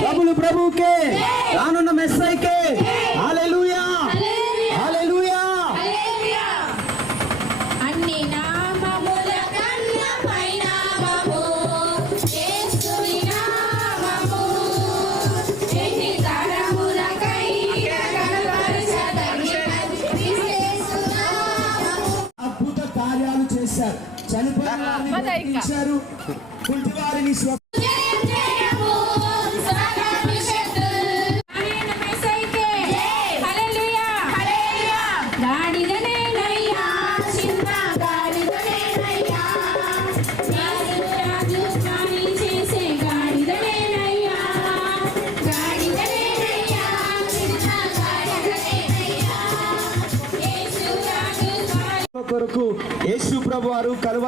ప్రభులు ప్రభుకే. రానున్న మెస్సైకే.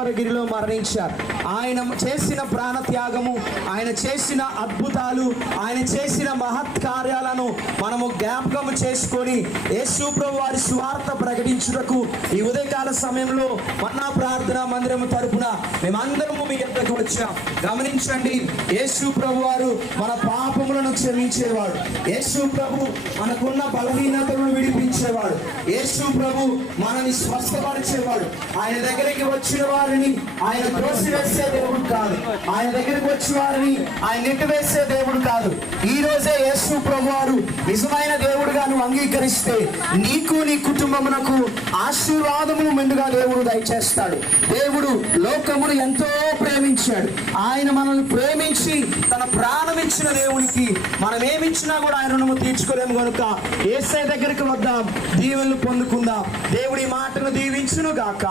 వారు కలువరగిరిలో మరణించారు ఆయన చేసిన ప్రాణ త్యాగము ఆయన చేసిన అద్భుతాలు ఆయన చేసిన మహత్ కార్యాలను మనము జ్ఞాపకం చేసుకొని యేసు ప్రభు వారి స్వార్థ ప్రకటించుటకు ఈ ఉదయకాల సమయంలో మన్నా ప్రార్థన మందిరము తరపున మేమందరము మీ ఎద్దకు వచ్చాం. గమనించండి యేసు ప్రభు వారు మన పాపములను క్షమించేవాడు. యేసు ప్రభు మనకున్న బలహీనతలను విడిపించేవాడు. యేసు ప్రభు మనని స్వస్థపరిచేవాడు. ఆయన దగ్గరికి వచ్చిన వారిని ఆయన తోసివేసే దేవుడు కాదు. ఆయన దగ్గరికి వచ్చి వారిని ఆయన నెట్టివేసే దేవుడు కాదు. ఈ రోజే యేసు ప్రభువారు నిజమైన దేవుడుగా నువ్వు అంగీకరిస్తే నీకు నీ కుటుంబమునకు ఆశీర్వాదమును మెండుగా దేవుడు దయచేస్తాడు. దేవుడు లోకమును ఎంతో ప్రేమించాడు. ఆయన మనల్ని ప్రేమించి తన ప్రాణం ఇచ్చిన దేవునికి మనం ఏమిచ్చినా కూడా ఆయన రుణము తీర్చుకోలేము కనుక ఏసై దగ్గరికి వద్దాం. దీవెనలు పొందుకుందాం. దేవుడి మాటను దీవించును గాక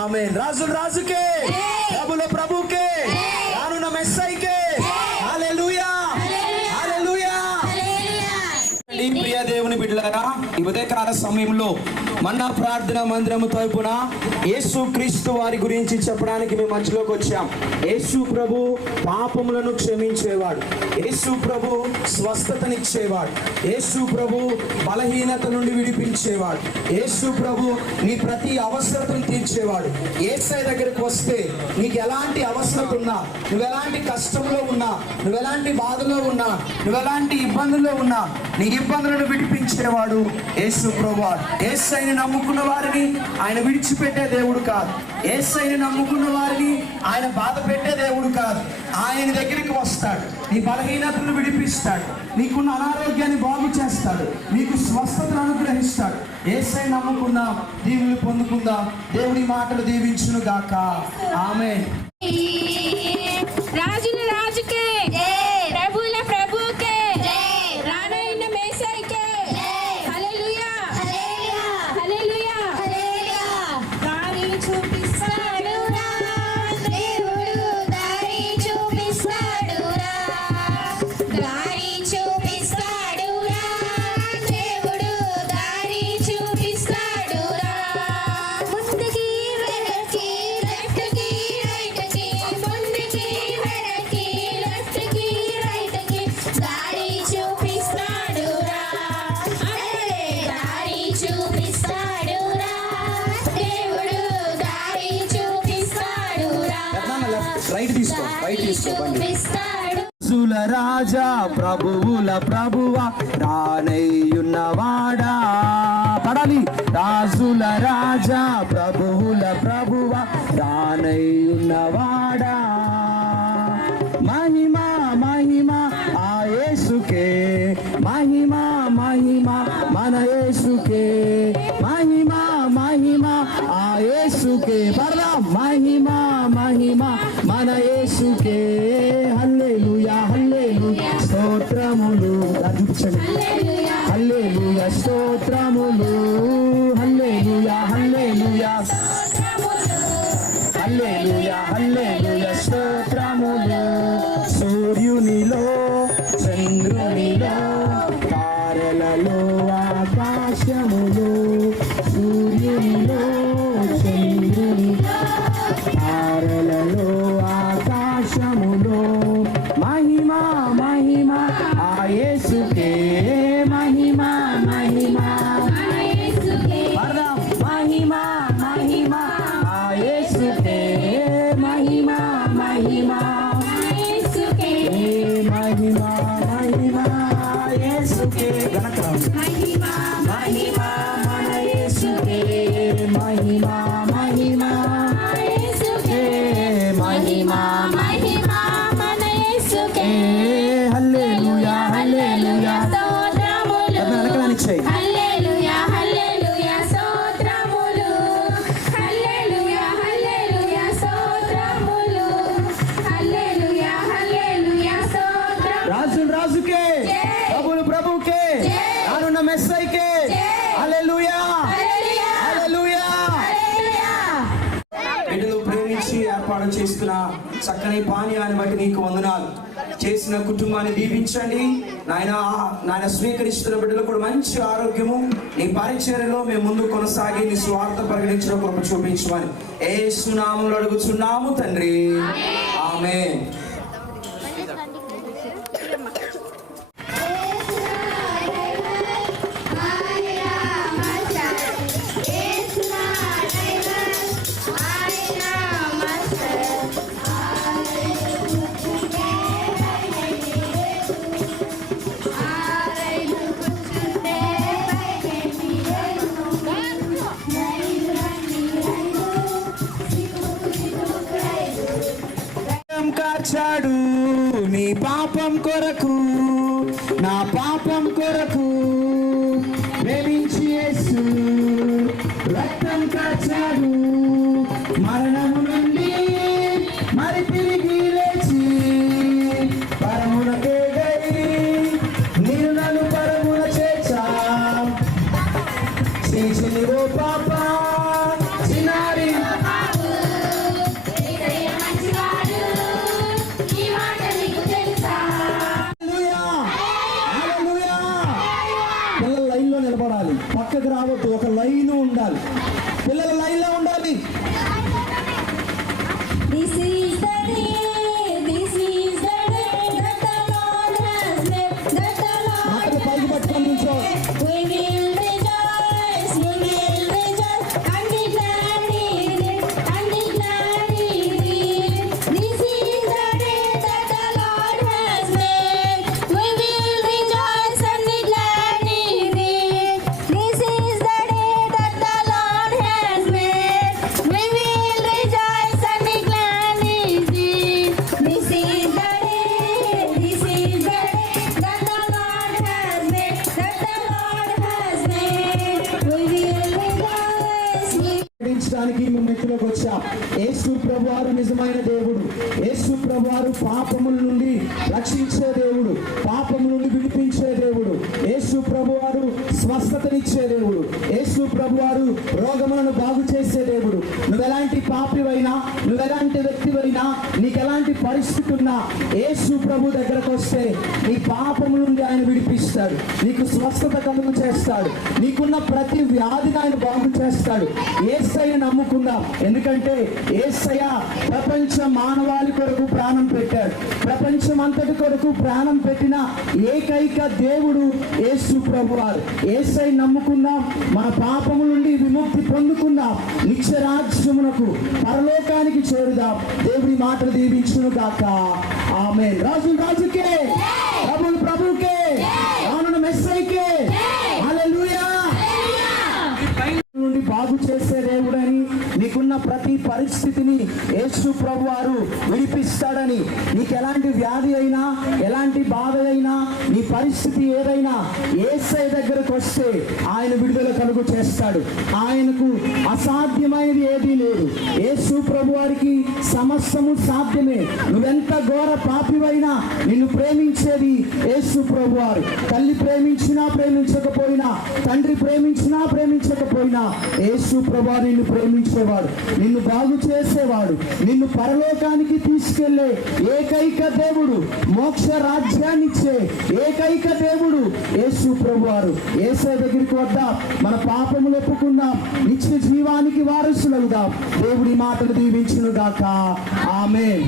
ఆమె రాజు రాజుకే. బిడ్డలారా ఈ ఉదయకాల సమయంలో మన్నా ప్రార్థన మందిరము తరపున యేసు క్రీస్తు వారి గురించి చెప్పడానికి మేము మధ్యలోకి వచ్చాం. యేసు ప్రభు పాపములను క్షమించేవాడు. యేసు ప్రభు స్వస్థతనిచ్చేవాడు. యేసు ప్రభు బలహీనత నుండి విడిపించేవాడు. యేసు ప్రభు నీ ప్రతి అవసరతను తీర్చేవాడు. ఏసై దగ్గరకు వస్తే నీకు ఎలాంటి అవసరత ఉన్నా నువ్వు ఎలాంటి కష్టంలో ఉన్నా నువ్వు ఎలాంటి బాధలో ఉన్నా నువ్వు ఎలాంటి ఇబ్బందుల్లో ఉన్నా నీ ఇబ్బందులను విడిపించేవాడు యేసు ప్రభు ఏసైని నమ్ముకున్న వారిని ఆయన విడిచిపెట్టే దేవుడు కాదు. ఏసైని నమ్ముకున్న వారిని ఆయన బాధ పెట్టే దేవుడు కాదు. ఆయన దగ్గరికి వస్తాడు. నీ బలహీనతను విడిపిస్తాడు. నీకున్న అనారోగ్యాన్ని బాగు చేస్తాడు. నీకు స్వస్థతను అనుగ్రహిస్తాడు. ఏసై నమ్ముకుందాం దీవులు పొందుకుందాం. దేవుడి మాటలు దీవించును గాక ఆమె రాజుల రాజుకే. బయట తీసుకో బయట తీసుకో బండి. చూపిస్తాడు రాజా ప్రభువుల ప్రభువ రానయ్యున్నవాడా. పడాలి. రాజుల రాజా ప్రభువుల ప్రభువ రానయ్యున్నవాడా. మహిమ మహిమ ఆ యేసుకే. మహిమ మహిమ మన యేసుకే. మహిమ మహిమ ఆ యేసుకే. పర్లా మహిమ మహిమ యేసుకే హల్లెలూయా హల్లెలూయా. స్తోత్రములు చూపించండి హల్లెలూయా స్తోత్రములు. はい。చక్కని పానీయాన్ని బట్టి నీకు వందనాలు. చేసిన కుటుంబాన్ని దీవించండి. నాయన నాయన స్వీకరిస్తున్న బిడ్డలు కూడా మంచి ఆరోగ్యము. నీ పరిచర్యలో మేము ముందు కొనసాగి నీ స్వార్థ పరిగణించిన కృప చూపించమని. ఏ సునామంలో అడుగుచున్నాము తండ్రి. ఆమె నీ పాపం కొరకు నా పాపం కొరకు యేసు ప్రభువారు నిజమైన దేవుడు. యేసు ప్రభువారు పాపముల నుండి రక్షించే దేవుడు. పాపము నుండి విడిపించే దేవుడు. యేసు ప్రభువారు స్వస్థతనిచ్చే దేవుడు యేసు ప్రభువారు రోగములను బాగు చేసే దేవుడు. నువ్వెలాంటి పాపివైనా నువ్వెలాంటి వ్యక్తివైనా నీకు ఎలాంటి పరిస్థితి ఉన్నా యేసు ప్రభు దగ్గరకు వస్తే నీ పాపము నుండి ఆయన విడిపిస్తాడు. నీకు స్వస్థత కలుగు చేస్తాడు. నీకున్న ప్రతి వ్యాధిని ఆయన బాగు చేస్తాడు. ఏసయ్య నమ్ముకుందాం. ఎందుకంటే ఏసయ్య ప్రపంచ మానవాళి కొరకు ప్రాణం పెట్టాడు. ప్రపంచం అంతటి కొరకు ప్రాణం పెట్టిన ఏకైక దేవుడు యేసు ప్రభువారు. ఏసై నమ్ముకుందాం. మన పాపము నుండి విముక్తి పొందుకుందాం నిత్యరాజ్యమునకు పరలోకానికి చేరుదాం. దేవుడి మాటలు దీవించును గాక. ఆమె రాజు రాజుకే. ప్రభులు ప్రభుకే రానున్న మెస్సైకే. నుండి బాగు చేసే దేవుడని నీకున్న ప్రతి పరిస్థితిని యేసు ప్రభు వారు విడిపిస్తాడని. నీకు ఎలాంటి వ్యాధి అయినా ఎలాంటి బాధ అయినా నీ పరిస్థితి ఏదైనా ఏసై దగ్గరకు వస్తే ఆయన విడుదల కలుగు చేస్తాడు. ఆయనకు అసాధ్యమైనది ఏదీ లేదు. యేసు ప్రభు వారికి సమస్తము సాధ్యమే. నువ్వెంత ఘోర పాపివైనా నిన్ను ప్రేమించేది యేసు ప్రభు వారు. తల్లి ప్రేమించినా ప్రేమించకపోయినా తండ్రి ప్రేమించినా ప్రేమించకపోయినా యేసు ప్రభు నిన్ను ప్రేమించేవారు. ప్రేమించేవాడు నిన్ను బాగు చేసేవాడు. నిన్ను పరలోకానికి తీసుకెళ్ళే ఏకైక దేవుడు మోక్ష రాజ్యాన్ని ఇచ్చే ఏకైక దేవుడు యేసు ప్రభు వారు ఏసే దగ్గరికి వద్దాం. మన పాపములు ఒప్పుకుందాం. నిత్య జీవానికి వారసులవుదాం. దేవుడి మాటలు దీవించును గాక ఆమె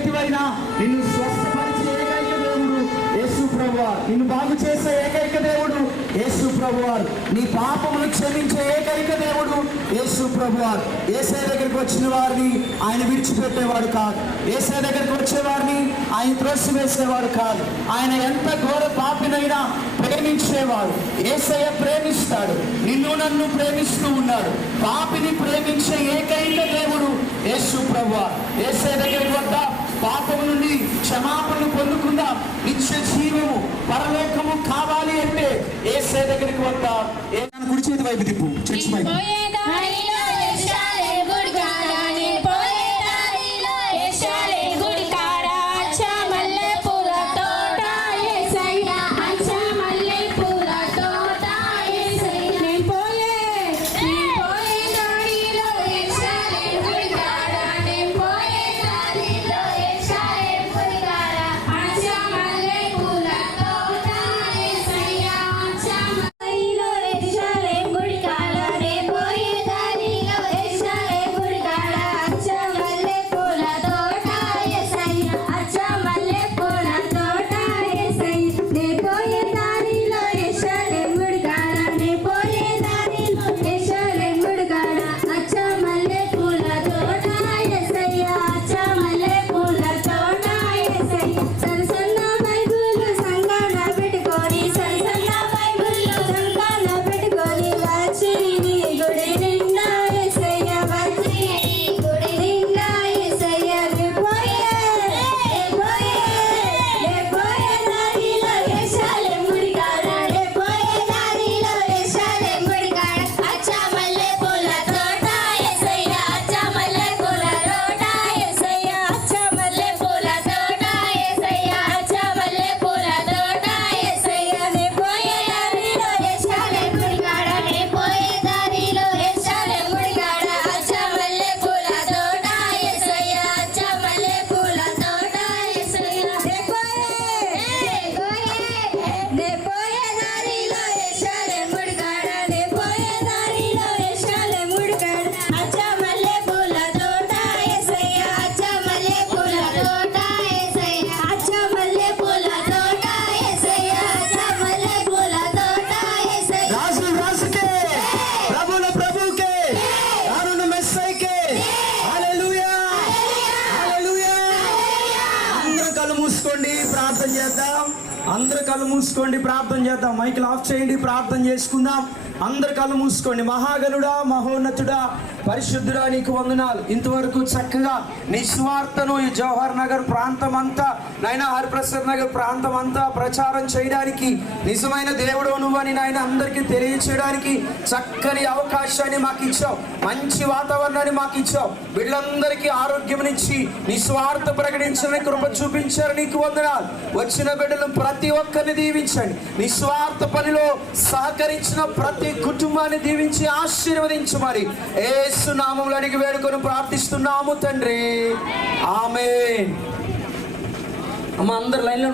వ్యక్తివైనా నిన్ను స్వస్థపరిచే ఏకైక దేవుడు యేసు ప్రభువారు. నిన్ను బాగు చేసే ఏకైక దేవుడు యేసు ప్రభువారు. నీ పాపములు క్షమించే ఏకైక దేవుడు యేసు ప్రభువారు. ఏసే దగ్గరికి వచ్చిన వారిని ఆయన విడిచిపెట్టేవాడు కాదు. ఏసే దగ్గరికి వచ్చేవారిని ఆయన ఆయన త్రోసివేసేవాడు కాదు. ఆయన ఎంత ఘోర పాపినైనా ప్రేమించేవాడు. ఏసయ్య ప్రేమిస్తాడు. నిన్ను నన్ను ప్రేమిస్తూ ఉన్నాడు. పాపిని ప్రేమించే ఏకైక దేవుడు యేసు ప్రభువారు. ఏసే దగ్గరికి వద్ద. పాపము నుండి క్షమాపణ పొందుకుందా. నిత్య జీవము పరలోకము కావాలి అంటే ఏసే దగ్గరికి వద్దా. ఏ కుడి చేతి వైపు తిప్పు. చర్చ్ వైపు. అందరు కళ్ళు మూసుకోండి ప్రార్థన చేద్దాం. మైకులు ఆఫ్ చేయండి ప్రార్థన చేసుకుందాం. అందరు కళ్ళు మూసుకోండి. మహాగనుడా మహోన్నతుడా పరిశుద్ధుడా నీకు వందనాలు. ఇంతవరకు చక్కగా నిస్వార్థను ఈ జవహర్ నగర్ ప్రాంతం అంతా నాయన హరిప్రసాద్ నగర్ ప్రాంతం అంతా ప్రచారం చేయడానికి నిజమైన దేవుడు నువ్వని నాయన అందరికీ తెలియచేయడానికి చక్కని అవకాశాన్ని మాకు ఇచ్చావు మంచి వాతావరణాన్ని మాకు ఇచ్చావు. వీళ్ళందరికీ ఇచ్చి నిస్వార్థ ప్రకటించిన కృప చూపించారు నీకు వందనాలు. వచ్చిన బిడ్డలు ప్రతి ఒక్కరిని దీవించండి. నిస్వార్థ పనిలో సహకరించిన ప్రతి కుటుంబాన్ని దీవించి ఆశీర్వదించు మరి. ఏసు నామంలో అడిగి వేడుకొని ప్రార్థిస్తున్నాము తండ్రి. ఆమె అమ్మ అందరు లైన్లో